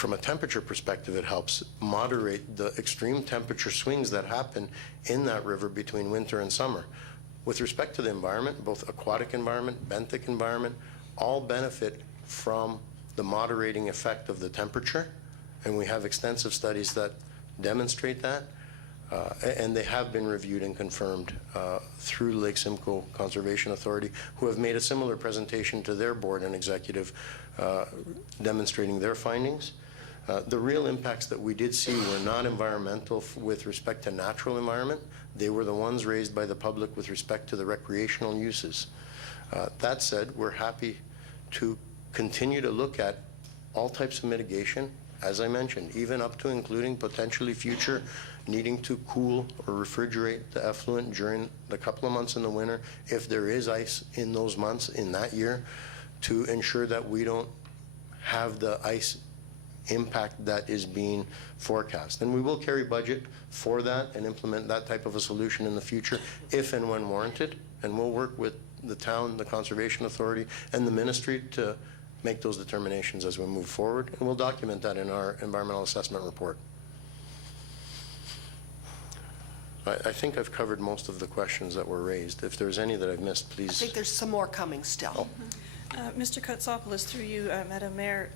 from a temperature perspective, it helps moderate the extreme temperature swings that happen in that river between winter and summer. With respect to the environment, both aquatic environment, benthic environment, all benefit from the moderating effect of the temperature, and we have extensive studies that demonstrate that, and they have been reviewed and confirmed through Lake Simcoe Conservation Authority, who have made a similar presentation to their board and executive demonstrating their findings. The real impacts that we did see were not environmental with respect to natural environment. They were the ones raised by the public with respect to the recreational uses. That said, we're happy to continue to look at all types of mitigation, as I mentioned, even up to including potentially future needing to cool or refrigerate the effluent during the couple of months in the winter, if there is ice in those months in that year, to ensure that we don't have the ice impact that is being forecast. And we will carry budget for that and implement that type of a solution in the future if and when warranted. And we'll work with the town, the Conservation Authority, and the ministry to make those determinations as we move forward. And we'll document that in our environmental assessment report. I think I've covered most of the questions that were raised. If there's any that I've missed, please. I think there's some more coming still. Mr. Kotsopoulos, through you, Madam Mayor,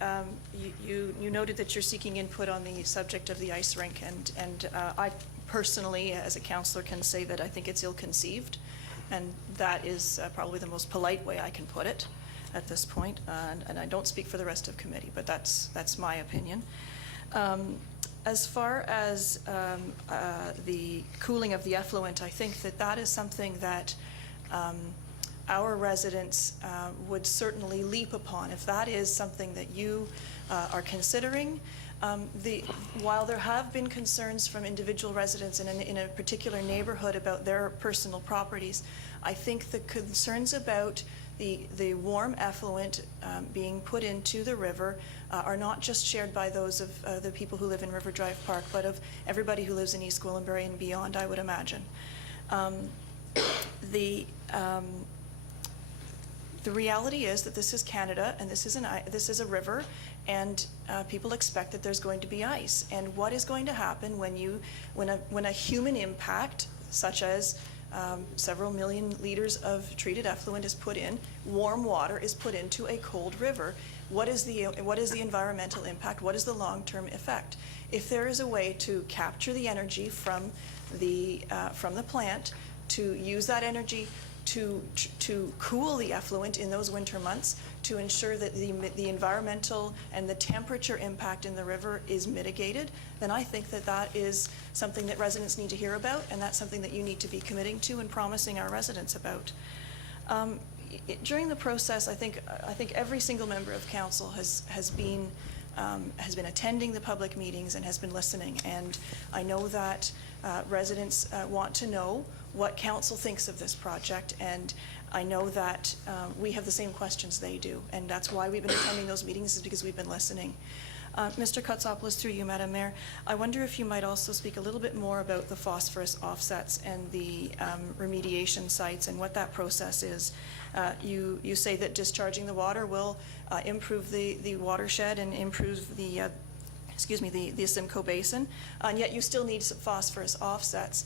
you noted that you're seeking input on the subject of the ice rink, and I personally, as a councillor, can say that I think it's ill-conceived, and that is probably the most polite way I can put it at this point, and I don't speak for the rest of committee, but that's my opinion. As far as the cooling of the effluent, I think that is something that our residents would certainly leap upon. If that is something that you are considering, while there have been concerns from individual residents in a particular neighborhood about their personal properties, I think the concerns about the warm effluent being put into the river are not just shared by those of the people who live in River Drive Park, but of everybody who lives in East Gwillimbury and beyond, I would imagine. The reality is that this is Canada, and this is a river, and people expect that there's going to be ice. And what is going to happen when a human impact, such as several million liters of treated effluent is put in, warm water is put into a cold river? What is the environmental impact? What is the long-term effect? If there is a way to capture the energy from the plant, to use that energy to cool the effluent in those winter months, to ensure that the environmental and the temperature impact in the river is mitigated, then I think that is something that residents need to hear about, and that's something that you need to be committing to and promising our residents about. During the process, I think every single member of council has been attending the public meetings and has been listening, and I know that residents want to know what council thinks of this project, and I know that we have the same questions they do, and that's why we've been attending those meetings, is because we've been listening. Mr. Kotsopoulos, through you, Madam Mayor, I wonder if you might also speak a little bit more about the phosphorus offsets and the remediation sites and what that process is. You say that discharging the water will improve the watershed and improve the Simcoe Basin, and yet you still need some phosphorus offsets.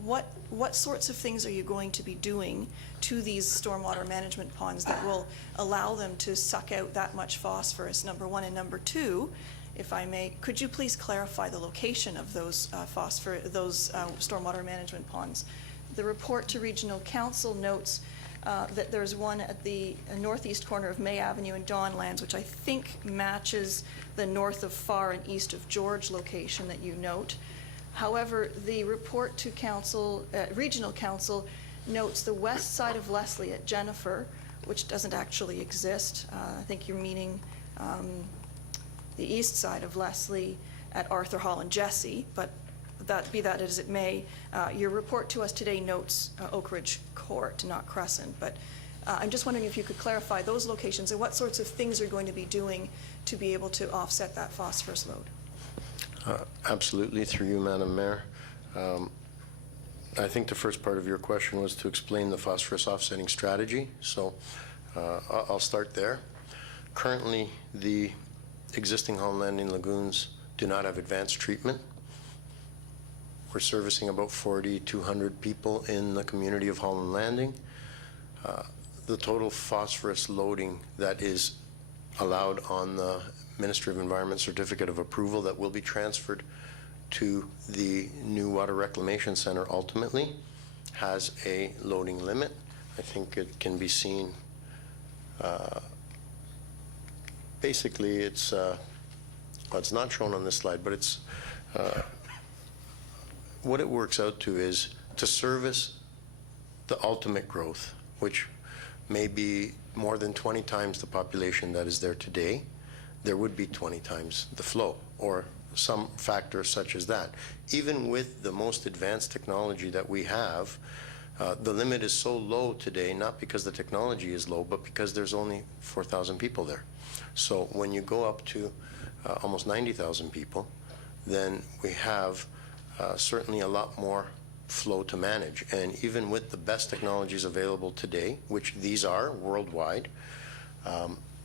What sorts of things are you going to be doing to these stormwater management ponds that will allow them to suck out that much phosphorus, number one? And number two, if I may, could you please clarify the location of those stormwater management ponds? The report to Regional Council notes that there's one at the northeast corner of May Avenue in Dawnlands, which I think matches the north of Far and east of George location that you note. However, the report to Council, Regional Council, notes the west side of Leslie at Jennifer, which doesn't actually exist. I think you're meaning the east side of Leslie at Arthur Hall and Jesse, but be that as it may, your report to us today notes Oak Ridge Court, not Crescent, but I'm just wondering if you could clarify those locations and what sorts of things you're going to be doing to be able to offset that phosphorus load. Absolutely, through you, Madam Mayor. I think the first part of your question was to explain the phosphorus offsetting strategy, so I'll start there. Currently, the existing Holland Landing lagoons do not have advanced treatment. We're servicing about 4,200 people in the community of Holland Landing. The total phosphorus loading that is allowed on the Ministry of Environment Certificate of Approval that will be transferred to the new Water Reclamation Center ultimately has a loading limit. I think it can be seen. Basically, it's not shown on this slide, but it's what it works out to is to service the ultimate growth, which may be more than 20 times the population that is there today. There would be 20 times the flow, or some factor such as that. Even with the most advanced technology that we have, the limit is so low today, not because the technology is low, but because there's only 4,000 people there. So when you go up to almost 90,000 people, then we have certainly a lot more flow to manage. And even with the best technologies available today, which these are worldwide,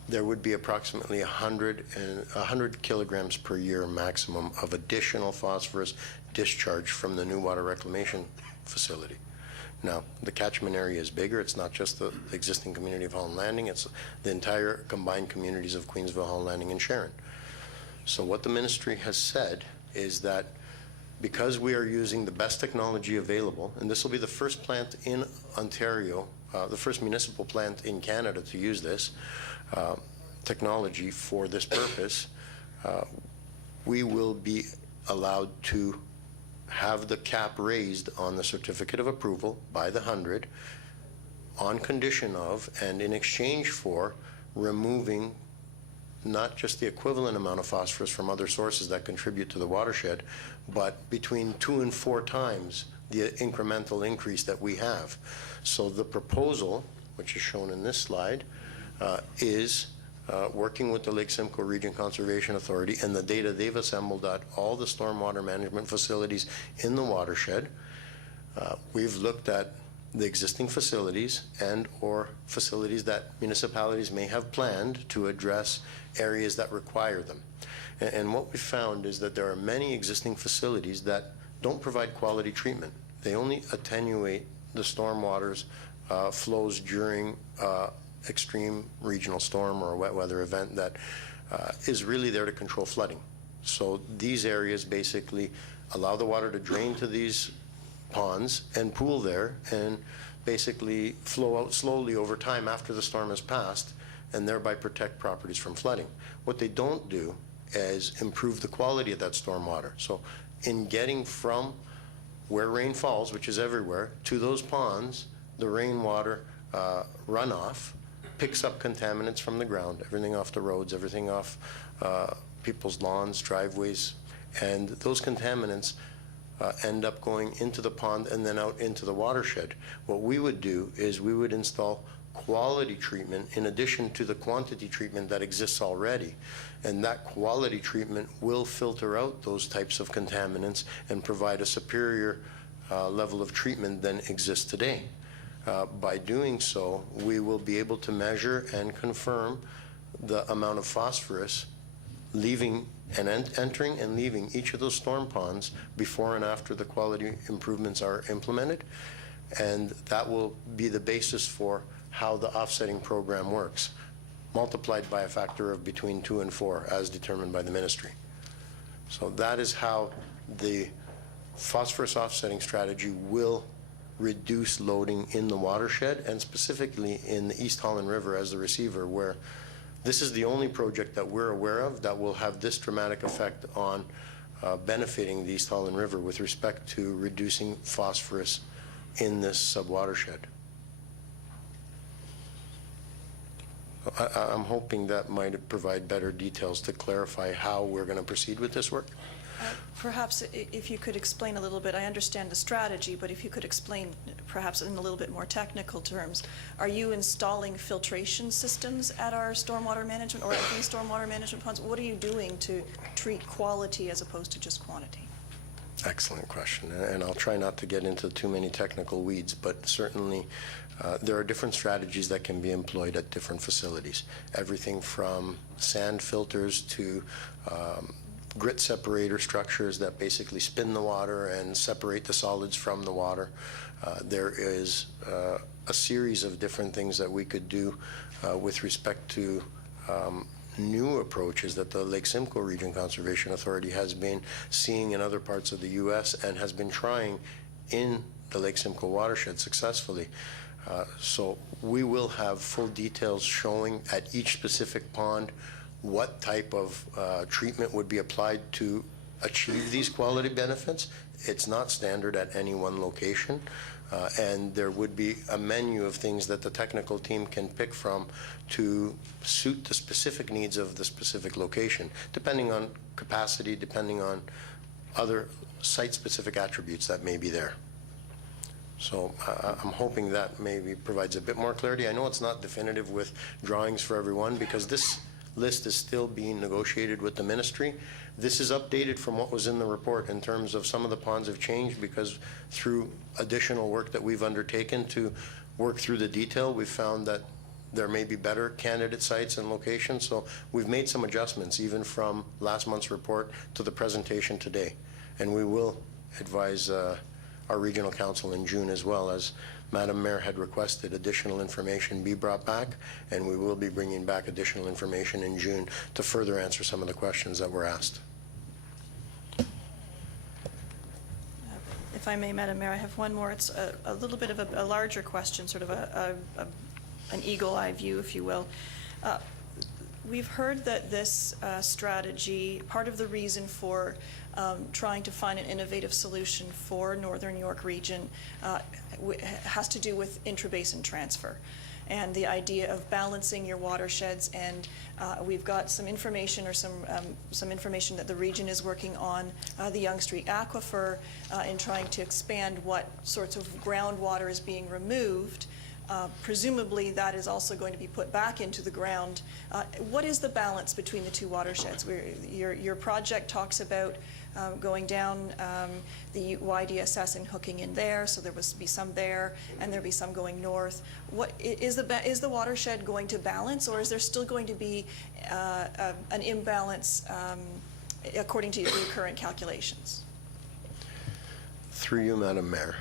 there would be approximately 100 kilograms per year maximum of additional phosphorus discharge from the new water reclamation facility. Now, the catchment area is bigger. It's not just the existing community of Holland Landing, it's the entire combined communities of Queensville, Holland Landing, and Sharon. So what the ministry has said is that because we are using the best technology available, and this will be the first plant in Ontario, the first municipal plant in Canada to use this technology for this purpose, we will be allowed to have the cap raised on the certificate of approval by the 100 on condition of and in exchange for removing not just the equivalent amount of phosphorus from other sources that contribute to the watershed, but between 2 and 4 times the incremental increase that we have. So the proposal, which is shown in this slide, is working with the Lake Simcoe Region Conservation Authority and the data they've assembled at all the stormwater management facilities in the watershed. We've looked at the existing facilities and or facilities that municipalities may have planned to address areas that require them. And what we found is that there are many existing facilities that don't provide quality treatment. They only attenuate the stormwater's flows during extreme regional storm or a wet weather event that is really there to control flooding. So these areas basically allow the water to drain to these ponds and pool there and basically flow out slowly over time after the storm has passed and thereby protect properties from flooding. What they don't do is improve the quality of that storm water. So in getting from where rain falls, which is everywhere, to those ponds, the rainwater runoff picks up contaminants from the ground, everything off the roads, everything off people's lawns, driveways, and those contaminants end up going into the pond and then out into the watershed. What we would do is we would install quality treatment in addition to the quantity treatment that exists already. And that quality treatment will filter out those types of contaminants and provide a superior level of treatment than exists today. By doing so, we will be able to measure and confirm the amount of phosphorus leaving and entering and leaving each of those storm ponds before and after the quality improvements are implemented. And that will be the basis for how the offsetting program works, multiplied by a factor of between 2 and 4 as determined by the ministry. So that is how the phosphorus offsetting strategy will reduce loading in the watershed, and specifically in the East Holland River as the receiver, where this is the only project that we're aware of that will have this dramatic effect on benefiting the East Holland River with respect to reducing phosphorus in this subwatershed. I'm hoping that might provide better details to clarify how we're going to proceed with this work. Perhaps if you could explain a little bit, I understand the strategy, but if you could explain perhaps in a little bit more technical terms, are you installing filtration systems at our stormwater management or at the stormwater management ponds? What are you doing to treat quality as opposed to just quantity? Excellent question, and I'll try not to get into too many technical weeds, but certainly there are different strategies that can be employed at different facilities. Everything from sand filters to grit separator structures that basically spin the water and separate the solids from the water. There is a series of different things that we could do with respect to new approaches that the Lake Simcoe Region Conservation Authority has been seeing in other parts of the U.S. and has been trying in the Lake Simcoe watershed successfully. So we will have full details showing at each specific pond what type of treatment would be applied to achieve these quality benefits. It's not standard at any one location. And there would be a menu of things that the technical team can pick from to suit the specific needs of the specific location, depending on capacity, depending on other site-specific attributes that may be there. So I'm hoping that maybe provides a bit more clarity. I know it's not definitive with drawings for everyone because this list is still being negotiated with the ministry. This is updated from what was in the report in terms of some of the ponds have changed because through additional work that we've undertaken to work through the detail, we've found that there may be better candidate sites and locations. So we've made some adjustments even from last month's report to the presentation today. And we will advise our regional council in June as well, as Madam Mayor had requested additional information be brought back, and we will be bringing back additional information in June to further answer some of the questions that were asked. If I may, Madam Mayor, I have one more. It's a little bit of a larger question, sort of an eagle-eye view, if you will. We've heard that this strategy, part of the reason for trying to find an innovative solution for Northern York Region has to do with intrabasin transfer and the idea of balancing your watersheds. And we've got some information or some information that the region is working on the Young Street Aquifer in trying to expand what sorts of groundwater is being removed. Presumably that is also going to be put back into the ground. What is the balance between the two watersheds? Your project talks about going down the YDSS and hooking in there, so there must be some there, and there'll be some going north. What is the watershed going to balance, or is there still going to be an imbalance according to your current calculations? Through you, Madam Mayor.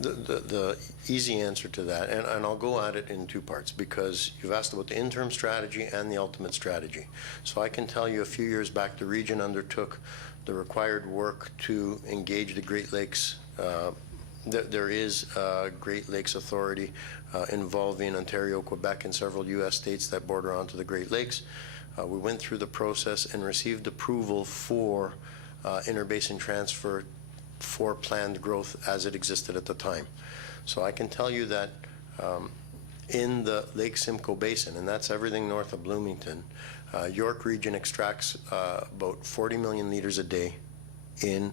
The easy answer to that, and I'll go at it in two parts because you've asked about the interim strategy and the ultimate strategy. So I can tell you a few years back the region undertook the required work to engage the Great Lakes. There is a Great Lakes Authority involving Ontario, Quebec, and several U.S. states that border onto the Great Lakes. We went through the process and received approval for interbasin transfer for planned growth as it existed at the time. So I can tell you that in the Lake Simcoe Basin, and that's everything north of Bloomington, York Region extracts about 40 million liters a day in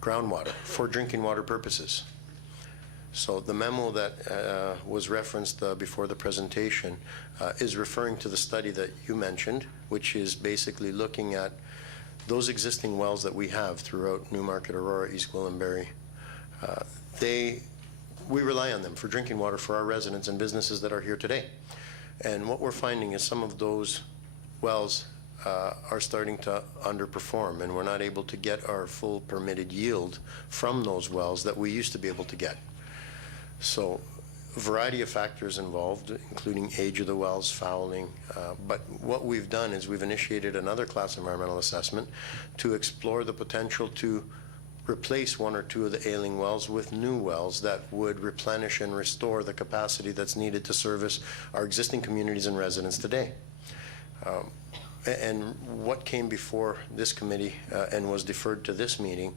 groundwater for drinking water purposes. So the memo that was referenced before the presentation is referring to the study that you mentioned, which is basically looking at those existing wells that we have throughout Newmarket, Aurora, East Gwillimbury. We rely on them for drinking water for our residents and businesses that are here today. And what we're finding is some of those wells are starting to underperform, and we're not able to get our full permitted yield from those wells that we used to be able to get. So a variety of factors involved, including age of the wells, fouling. But what we've done is we've initiated another class environmental assessment to explore the potential to replace one or two of the ailing wells with new wells that would replenish and restore the capacity that's needed to service our existing communities and residents today. And what came before this committee and was deferred to this meeting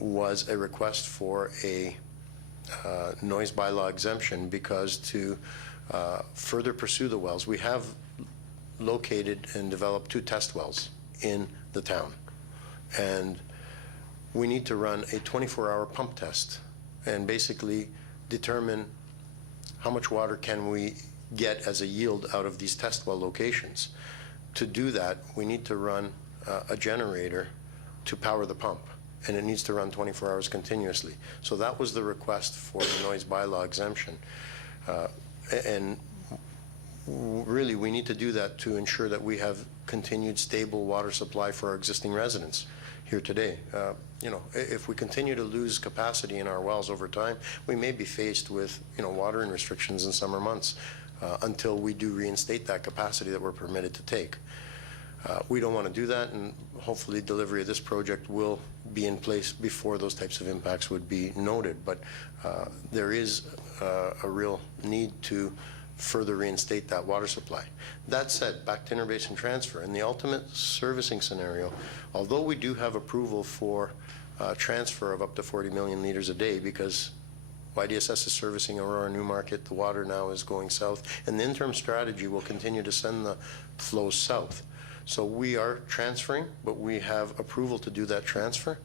was a request for a noise bylaw exemption, because to further pursue the wells, we have located and developed 2 test wells in the town. And we need to run a 24-hour pump test and basically determine how much water can we get as a yield out of these test well locations. To do that, we need to run a generator to power the pump, and it needs to run 24 hours continuously. So that was the request for the noise bylaw exemption. And really, we need to do that to ensure that we have continued stable water supply for our existing residents here today. You know, if we continue to lose capacity in our wells over time, we may be faced with, you know, watering restrictions in summer months until we do reinstate that capacity that we're permitted to take. We don't want to do that, and hopefully delivery of this project will be in place before those types of impacts would be noted. But there is a real need to further reinstate that water supply. That said, back to interbasin transfer, in the ultimate servicing scenario, although we do have approval for transfer of up to 40 million liters a day, because YDSS is servicing Aurora Newmarket, the water now is going south, and the interim strategy will continue to send the flows south. So we are transferring, but we have approval to do that transfer.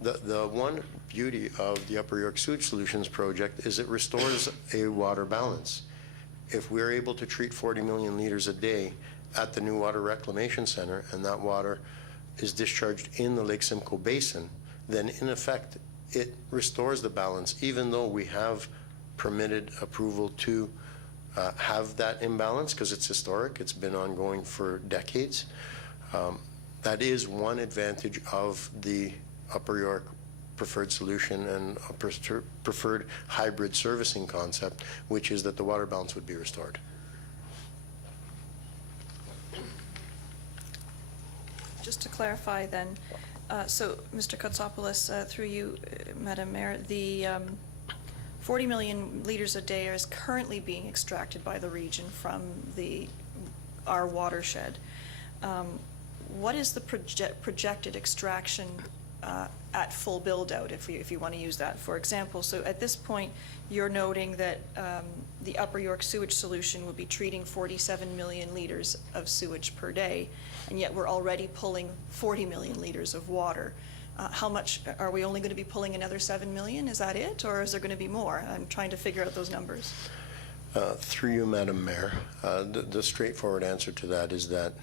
The one beauty of the Upper York Sewage Solutions project is it restores a water balance. If we're able to treat 40 million liters a day at the new water reclamation center, and that water is discharged in the Lake Simcoe Basin, then in effect it restores the balance, even though we have permitted approval to have that imbalance, because it's historic, it's been ongoing for decades. That is one advantage of the Upper York preferred solution and a preferred hybrid servicing concept, which is that the water balance would be restored. Just to clarify then, so Mr. Kotsopoulos, through you, Madam Mayor, the 40 million liters a day is currently being extracted by the region from our watershed. What is the projected extraction at full build-out, if you want to use that, for example? So at this point, you're noting that the Upper York Sewage Solution would be treating 47 million liters of sewage per day, and yet we're already pulling 40 million liters of water. How much, are we only going to be pulling another 7 million? Is that it, or is there going to be more? I'm trying to figure out those numbers. Through you, Madam Mayor, the straightforward answer to that is that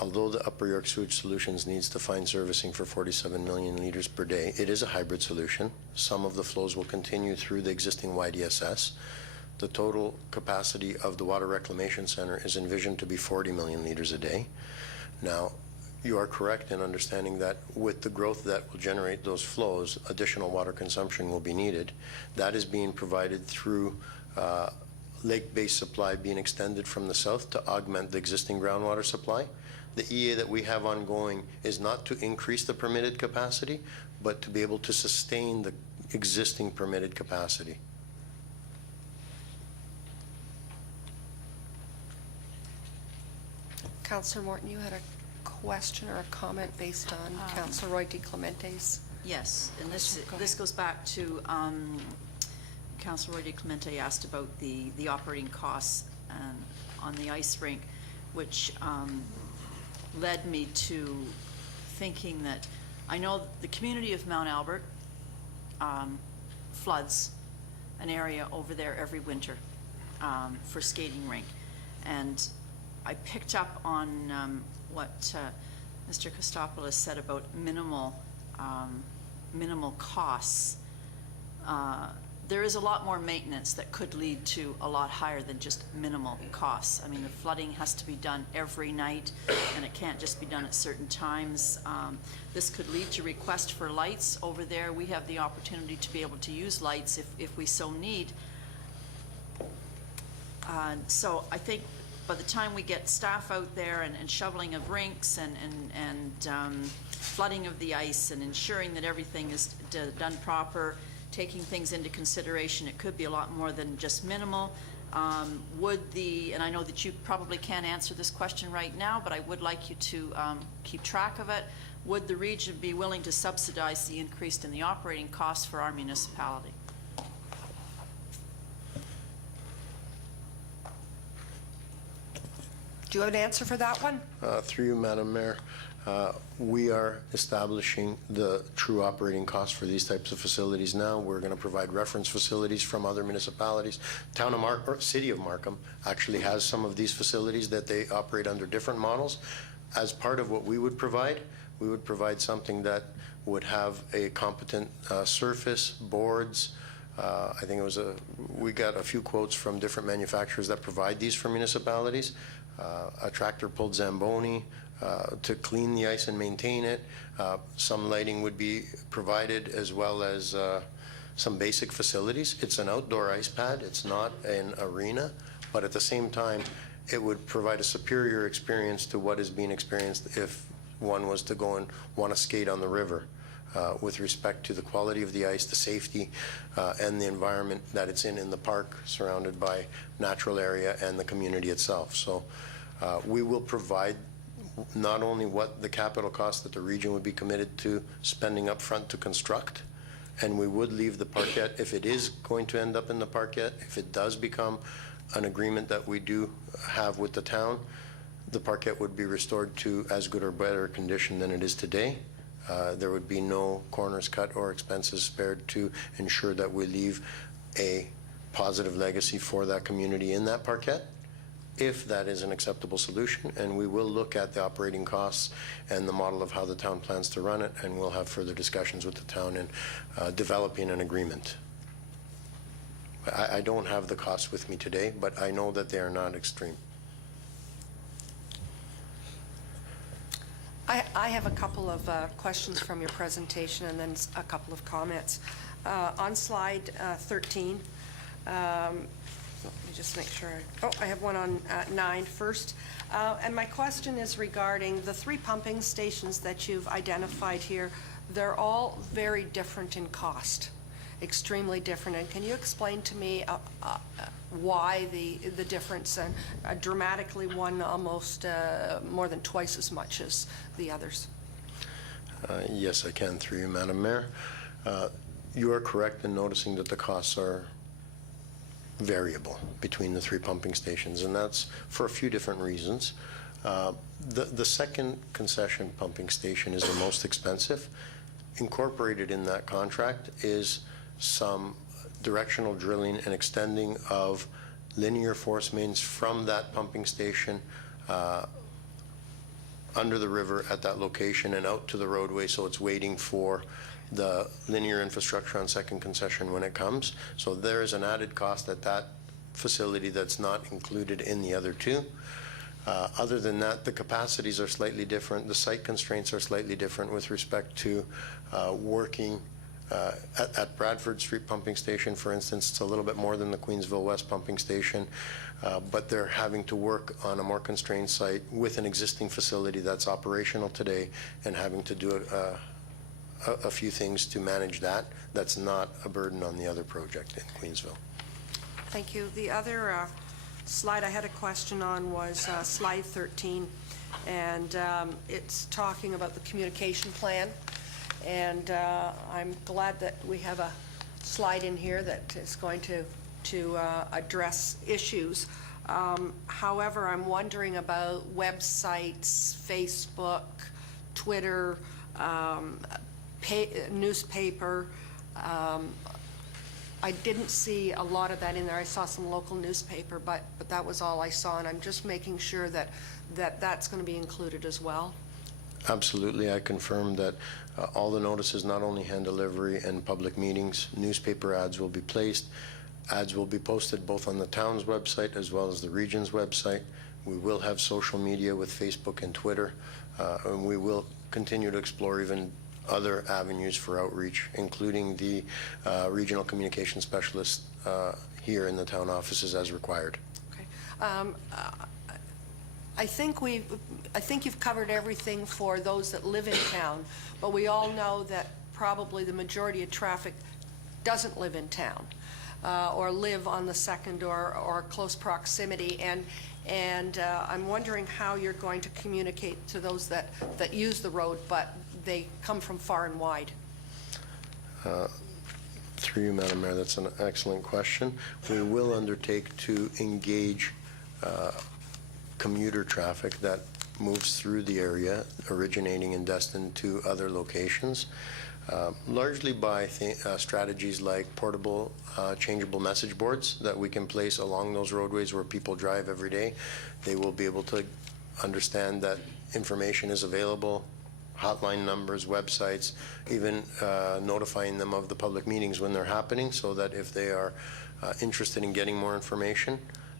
although the Upper York Sewage Solutions needs to find servicing for 47 million liters per day, it is a hybrid solution. Some of the flows will continue through the existing YDSS. The total capacity of the Water Reclamation Center is envisioned to be 40 million liters a day. Now, you are correct in understanding that with the growth that will generate those flows, additional water consumption will be needed. That is being provided through lake-based supply being extended from the south to augment the existing groundwater supply. The EA that we have ongoing is not to increase the permitted capacity, but to be able to sustain the existing permitted capacity. Councillor Morton, you had a question or a comment based on Councillor Roy DiClemente's. Yes, and this goes back to Councillor Roy DiClemente asked about the operating costs on the ice rink, which led me to thinking that I know the community of Mount Albert floods an area over there every winter for skating rink, and I picked up on what Mr. Kostopoulos said about minimal costs. There is a lot more maintenance that could lead to a lot higher than just minimal costs. I mean, the flooding has to be done every night, and it can't just be done at certain times. This could lead to request for lights over there. We have the opportunity to be able to use lights if we so need. So I think by the time we get staff out there and shoveling of rinks and flooding of the ice and ensuring that everything is done proper, taking things into consideration, it could be a lot more than just minimal. And I know that you probably can't answer this question right now, but I would like you to keep track of it. Would the region be willing to subsidize the increase in the operating costs for our municipality? Do you have an answer for that one? Through you, Madam Mayor, we are establishing the true operating costs for these types of facilities now. We're going to provide reference facilities from other municipalities. City of Markham actually has some of these facilities that they operate under different models. As part of what we would provide, we would provide something that would have a competent surface, boards. I think it was we got a few quotes from different manufacturers that provide these for municipalities. A tractor-pulled Zamboni to clean the ice and maintain it. Some lighting would be provided, as well as some basic facilities. It's an outdoor ice pad. It's not an arena, but at the same time, it would provide a superior experience to what is being experienced if one was to go and want to skate on the river, with respect to the quality of the ice, the safety, and the environment that it's in the park, surrounded by natural area and the community itself. So we will provide not only what the capital cost that the region would be committed to spending up front to construct, and we would leave the parquet, if it is going to end up in the parquet, if it does become an agreement that we do have with the town, the parquet would be restored to as good or better condition than it is today. There would be no corners cut or expenses spared to ensure that we leave a positive legacy for that community in that parquet, if that is an acceptable solution. And we will look at the operating costs and the model of how the town plans to run it, and we'll have further discussions with the town in developing an agreement. I don't have the costs with me today, but I know that they are not extreme. I have a couple of questions from your presentation and then a couple of comments. On slide 13, let me just make sure. I have one on 9 first. And my question is regarding the 3 pumping stations that you've identified here. They're all very different in cost, extremely different. And can you explain to me why the difference, and dramatically one almost more than twice as much as the others? Yes, I can, through you, Madam Mayor. You are correct in noticing that the costs are variable between the 3 pumping stations, and that's for a few different reasons. The second concession pumping station is the most expensive. Incorporated in that contract is some directional drilling and extending of linear force mains from that pumping station under the river at that location and out to the roadway, so it's waiting for the linear infrastructure on second concession when it comes. So there is an added cost at that facility that's not included in the other 2. Other than that, the capacities are slightly different. The site constraints are slightly different with respect to working at Bradford Street Pumping Station, for instance. It's a little bit more than the Queensville West Pumping Station, but they're having to work on a more constrained site with an existing facility that's operational today, and having to do a few things to manage that. That's not a burden on the other project in Queensville. Thank you. The other slide I had a question on was slide 13, and it's talking about the communication plan. And I'm glad that we have a slide in here that is going to address issues. However, I'm wondering about websites, Facebook, Twitter, newspaper. I didn't see a lot of that in there. I saw some local newspaper, but that was all I saw, and I'm just making sure that that's going to be included as well. Absolutely. I confirm that all the notices, not only hand delivery and public meetings, newspaper ads will be placed. Ads will be posted both on the town's website as well as the region's website. We will have social media with Facebook and Twitter, and we will continue to explore even other avenues for outreach, including the regional communication specialist here in the town offices as required. Okay. I think you've covered everything for those that live in town, but we all know that probably the majority of traffic doesn't live in town or live on the second or close proximity, and I'm wondering how you're going to communicate to those that use the road, but they come from far and wide. Through you, Madam Mayor, that's an excellent question. We will undertake to engage commuter traffic that moves through the area, originating and destined to other locations, largely by strategies like portable, changeable message boards that we can place along those roadways where people drive every day. They will be able to understand that information is available hotline numbers, websites, even notifying them of the public meetings when they're happening, so that if they are interested in getting more information,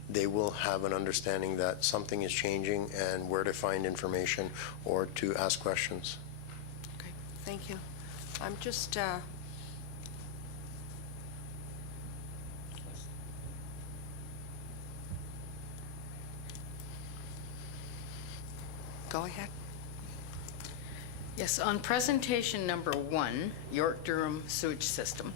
they will have an understanding that something is changing and where to find information or to ask questions. Okay, thank you. I'm just, go ahead. Yes, on presentation number 1, York-Durham sewage system,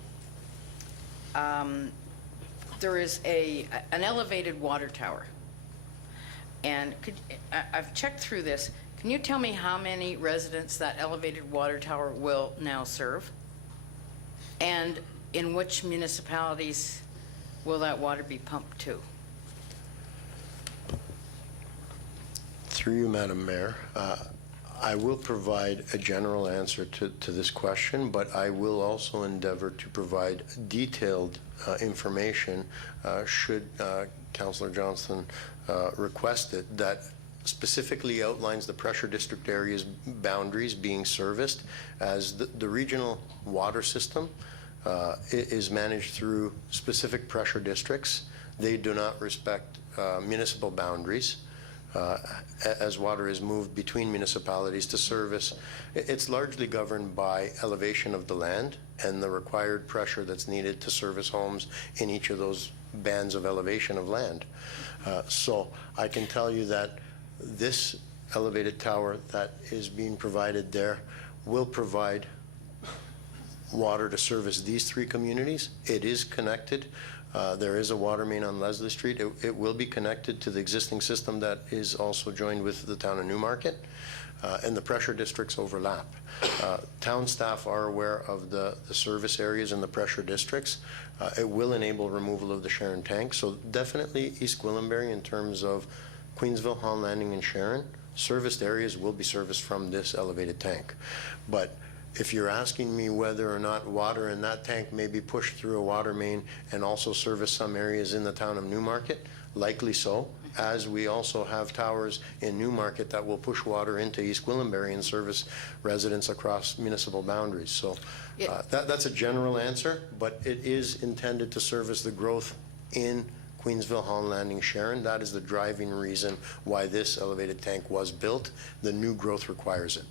there is an elevated water tower. And I've checked through this. Can you tell me how many residents that elevated water tower will now serve? And in which municipalities will that water be pumped to? Through you, Madam Mayor, I will provide a general answer to this question, but I will also endeavor to provide detailed information should Councillor Johnston request it, that specifically outlines the pressure district area's boundaries being serviced, as the regional water system is managed through specific pressure districts. They do not respect municipal boundaries. As water is moved between municipalities to service, it's largely governed by elevation of the land and the required pressure that's needed to service homes in each of those bands of elevation of land. So I can tell you that this elevated tower that is being provided there will provide water to service these 3 communities. It is connected. There is a water main on Leslie Street. It will be connected to the existing system that is also joined with the town of Newmarket, and the pressure districts overlap. Town staff are aware of the service areas in the pressure districts. It will enable removal of the Sharon tank. So definitely East Gwillimbury, in terms of Queensville, Hall Landing, and Sharon, serviced areas will be serviced from this elevated tank. But if you're asking me whether or not water in that tank may be pushed through a water main and also service some areas in the town of Newmarket, likely so, as we also have towers in Newmarket that will push water into East Gwillimbury and service residents across municipal boundaries. So that's a general answer, but it is intended to service the growth in Queensville, Hall Landing, Sharon. That is the driving reason why this elevated tank was built. The new growth requires it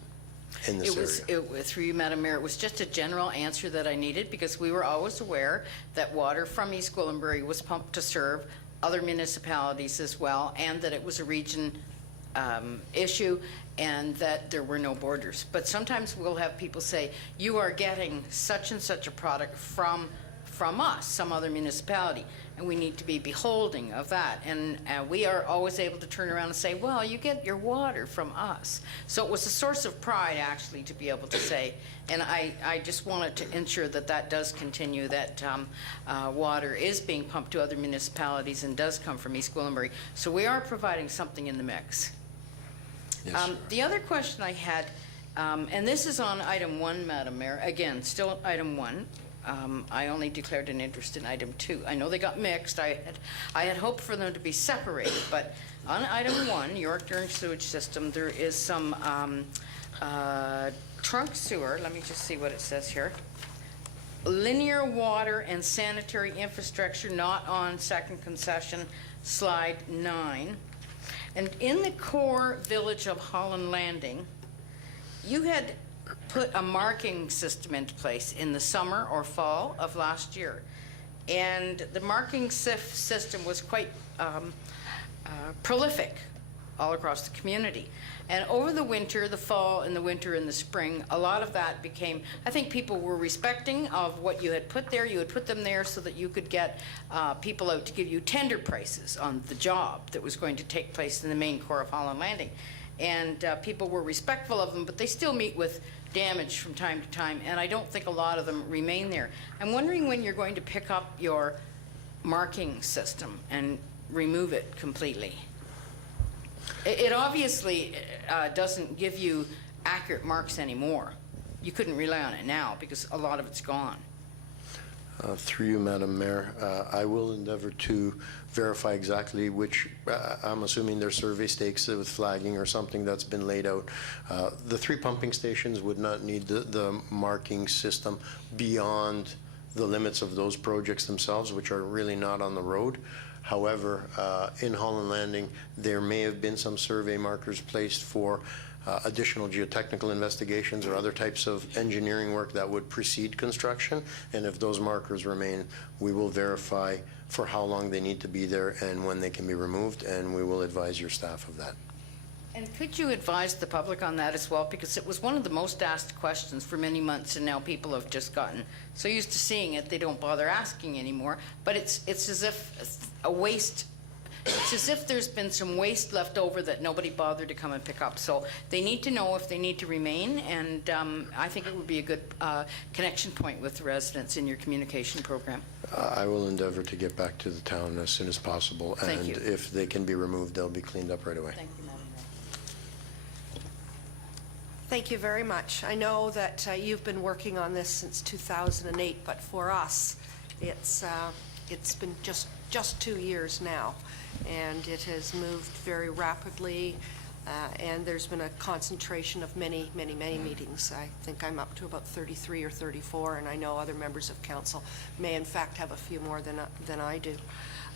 in this area. Through you, Madam Mayor, it was just a general answer that I needed, because we were always aware that water from East Gwillimbury was pumped to serve other municipalities as well, and that it was a region issue, and that there were no borders. But sometimes we'll have people say, you are getting such and such a product from us, some other municipality, and we need to be beholding of that. And we are always able to turn around and say, well, you get your water from us. So it was a source of pride, actually, to be able to say, and I just wanted to ensure that that does continue, that water is being pumped to other municipalities and does come from East Gwillimbury. So we are providing something in the mix. Yes, The other question I had, and this is on item 1, Madam Mayor, again, still item 1. I only declared an interest in item 2. I know they got mixed. I had hoped for them to be separated, but on item 1, York-Durham sewage system, there is some trunk sewer. Let me just see what it says here. Linear water and sanitary infrastructure not on second concession, slide 9. And in the core village of Holland Landing, you had put a marking system into place in the summer or fall of last year. And the marking system was quite prolific all across the community. And over the winter, the fall and the winter and the spring, a lot of that became, I think people were respecting of what you had put there. You had put them there so that you could get people out to give you tender prices on the job that was going to take place in the main core of Holland Landing. And people were respectful of them, but they still meet with damage from time to time, and I don't think a lot of them remain there. I'm wondering when you're going to pick up your marking system and remove it completely. It obviously doesn't give you accurate marks anymore. You couldn't rely on it now because a lot of it's gone. Through you, Madam Mayor, I will endeavor to verify exactly which, I'm assuming there's survey stakes with flagging or something that's been laid out. The 3 pumping stations would not need the marking system beyond the limits of those projects themselves, which are really not on the road. However, in Holland Landing, there may have been some survey markers placed for additional geotechnical investigations or other types of engineering work that would precede construction. And if those markers remain, we will verify for how long they need to be there and when they can be removed, and we will advise your staff of that. And could you advise the public on that as well? Because it was one of the most asked questions for many months, and now people have just gotten so used to seeing it, they don't bother asking anymore. But it's as if a waste, it's as if there's been some waste left over that nobody bothered to come and pick up. So they need to know if they need to remain, and I think it would be a good connection point with the residents in your communication program. I will endeavor to get back to the town as soon as possible. Thank you. And if they can be removed, they'll be cleaned up right away. Thank you, Madam Mayor. Thank you very much. I know that you've been working on this since 2008, but for us, it's been just 2 years now, and it has moved very rapidly, and there's been a concentration of many meetings. I think I'm up to about 33 or 34, and I know other members of council may in fact have a few more than I do.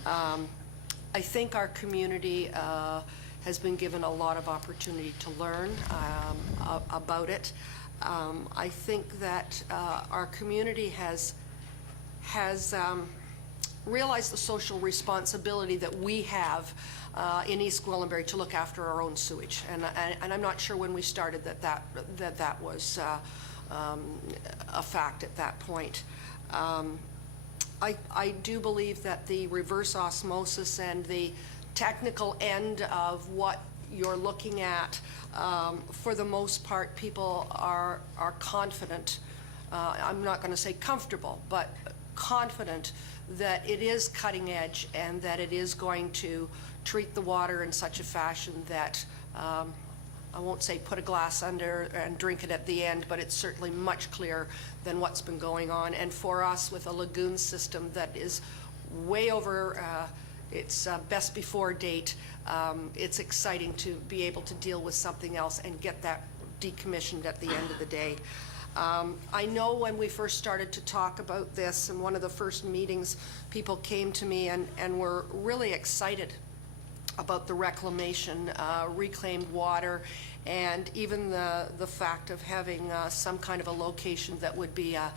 I think our community has been given a lot of opportunity to learn about it. I think that our community has realized the social responsibility that we have in East Gwillimbury to look after our own sewage. And I'm not sure when we started that was a fact at that point. I do believe that the reverse osmosis and the technical end of what you're looking at, for the most part, people are confident. I'm not going to say comfortable, but confident that it is cutting edge and that it is going to treat the water in such a fashion that I won't say put a glass under and drink it at the end, but it's certainly much clearer than what's been going on. And for us, with a lagoon system that is way over its best before date, it's exciting to be able to deal with something else and get that decommissioned at the end of the day. I know when we first started to talk about this, in one of the first meetings, people came to me and were really excited about the reclamation, reclaimed water, and even the fact of having some kind of a location that would be a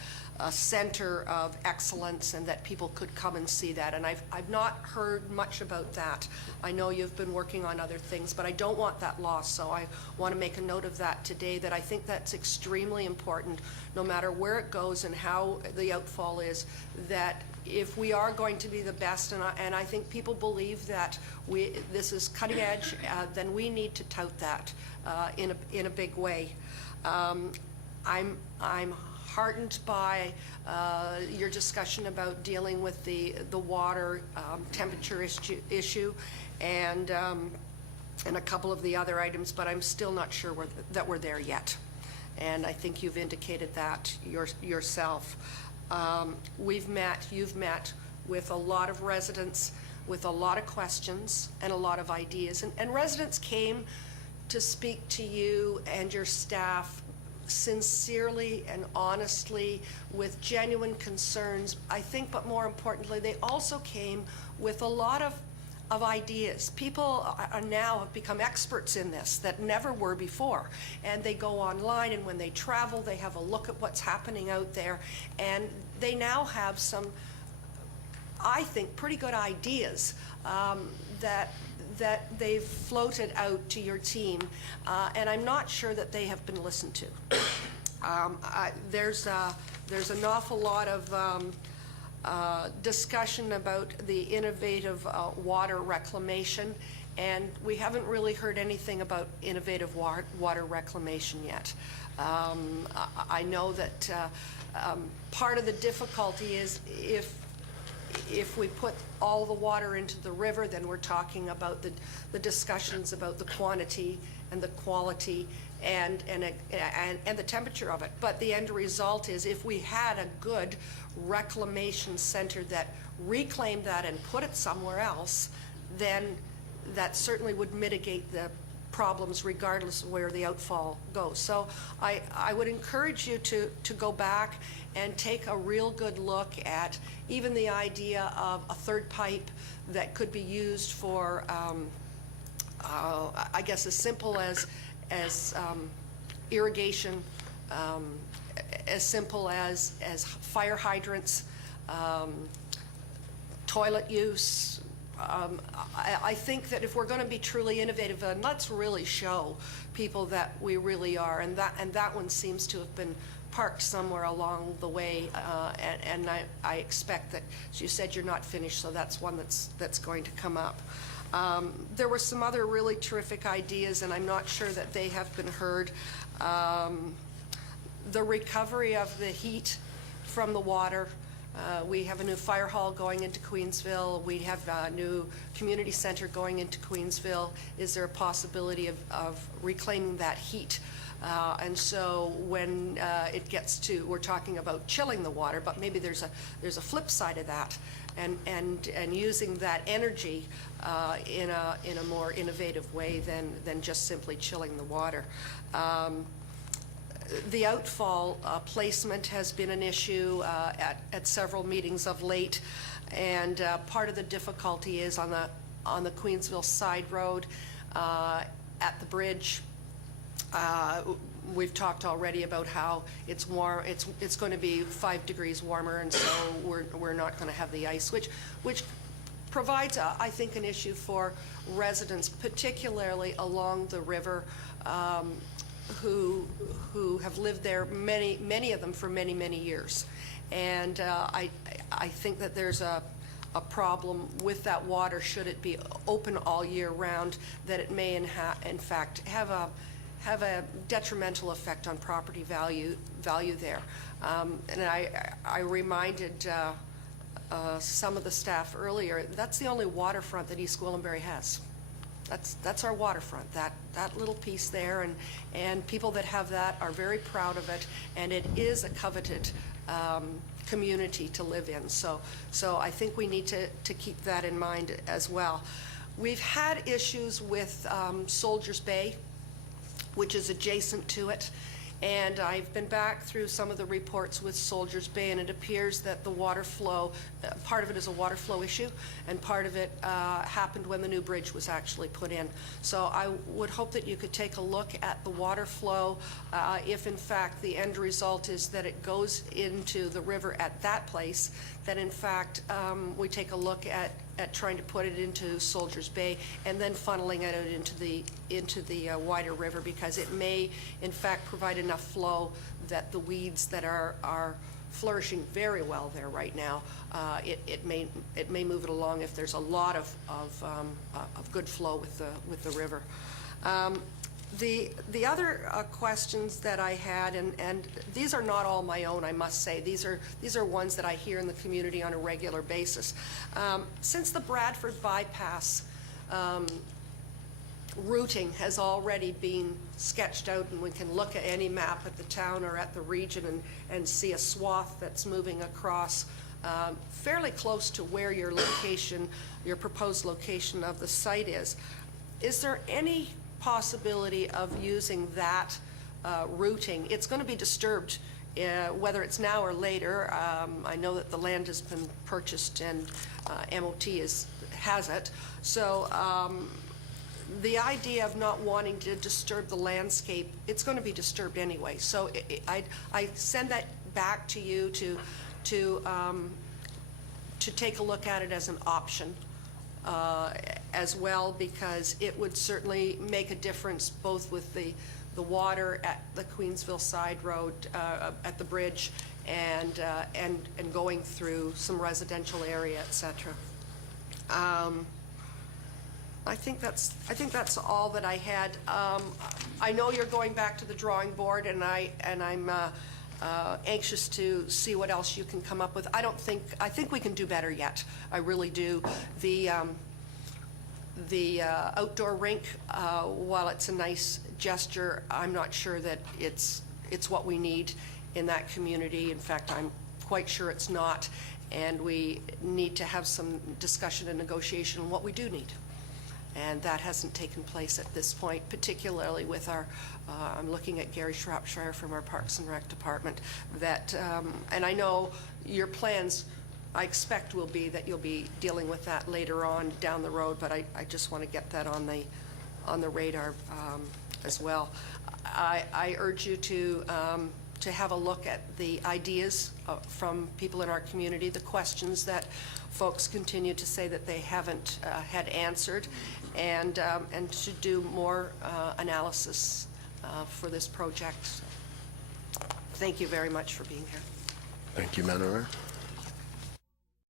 center of excellence and that people could come and see that. And I've not heard much about that. I know you've been working on other things, but I don't want that lost. So I want to make a note of that today, that I think that's extremely important, no matter where it goes and how the outfall is, that if we are going to be the best, and I think people believe that this is cutting edge, then we need to tout that in a big way. I'm heartened by your discussion about dealing with the water temperature issue and a couple of the other items, but I'm still not sure that we're there yet. And I think you've indicated that yourself. You've met with a lot of residents, with a lot of questions and a lot of ideas. And residents came to speak to you and your staff sincerely and honestly, with genuine concerns, I think, but more importantly, they also came with a lot of ideas. People are now have become experts in this that never were before, and they go online, and when they travel, they have a look at what's happening out there, and they now have some, I think, pretty good ideas that they've floated out to your team, and I'm not sure that they have been listened to. There's an awful lot of discussion about the innovative water reclamation, and we haven't really heard anything about innovative water reclamation yet. I know that part of the difficulty is if we put all the water into the river, then we're talking about the discussions about the quantity and the quality and the temperature of it. But the end result is, if we had a good reclamation center that reclaimed that and put it somewhere else, then that certainly would mitigate the problems regardless of where the outfall goes. So I would encourage you to go back and take a real good look at even the idea of a third pipe that could be used for, I guess, as simple as irrigation, as simple as fire hydrants, toilet use. I think that if we're going to be truly innovative, and let's really show people that we really are, and that one seems to have been parked somewhere along the way, and I expect that, as you said, you're not finished, so that's one that's going to come up. There were some other really terrific ideas, and I'm not sure that they have been heard. The recovery of the heat from the water. We have a new fire hall going into Queensville. We have a new community center going into Queensville. Is there a possibility of reclaiming that heat? And so when it gets to, we're talking about chilling the water, but maybe there's a flip side of that, and using that energy in a more innovative way than just simply chilling the water. The outfall placement has been an issue at several meetings of late, and part of the difficulty is on the Queensville side road at the bridge. We've talked already about how it's warm. It's going to be 5 degrees warmer, and so we're not going to have the ice, which provides, I think, an issue for residents, particularly along the river, who have lived there, many of them for many years. And I think that there's a problem with that water, should it be open all year round, that it may in fact have a detrimental effect on property value there. And I reminded some of the staff earlier, that's the only waterfront that East Gwillimbury has. That's our waterfront, that little piece there, and people that have that are very proud of it, and it is a coveted community to live in. So I think we need to keep that in mind as well. We've had issues with Soldiers Bay, which is adjacent to it. And I've been back through some of the reports with Soldiers Bay, and it appears that the water flow, part of it is a water flow issue, and part of it happened when the new bridge was actually put in. So I would hope that you could take a look at the water flow, if in fact the end result is that it goes into the river at that place, that in fact we take a look at trying to put it into Soldiers Bay and then funneling it out into the wider river, because it may in fact provide enough flow that the weeds that are flourishing very well there right now, it may move it along if there's a lot of good flow with the river. The other questions that I had, and these are not all my own, I must say. These are ones that I hear in the community on a regular basis. Since the Bradford bypass routing has already been sketched out, and we can look at any map at the town or at the region and see a swath that's moving across fairly close to where your proposed location of the site is. Is there any possibility of using that routing? It's going to be disturbed, whether it's now or later. I know that the land has been purchased and MOT has it. So the idea of not wanting to disturb the landscape, it's going to be disturbed anyway. So I send that back to you to take a look at it as an option. As well, because it would certainly make a difference both with the water at the Queensville side road at the bridge and going through some residential area, etc. I think that's all that I had. I know you're going back to the drawing board, and I'm anxious to see what else you can come up with. I think we can do better yet. I really do. The outdoor rink, while it's a nice gesture, I'm not sure that it's what we need in that community. In fact, I'm quite sure it's not, and we need to have some discussion and negotiation on what we do need. And that hasn't taken place at this point, particularly with our, I'm looking at Gary Shropshire from our Parks and Rec Department, that, and I know your plans, I expect will be that you'll be dealing with that later on down the road, but I just want to get that on the radar as well. I urge you to have a look at the ideas from people in our community, the questions that folks continue to say that they haven't had answered, and to do more analysis for this project. Thank you very much for being here. Thank you, Madam Mayor.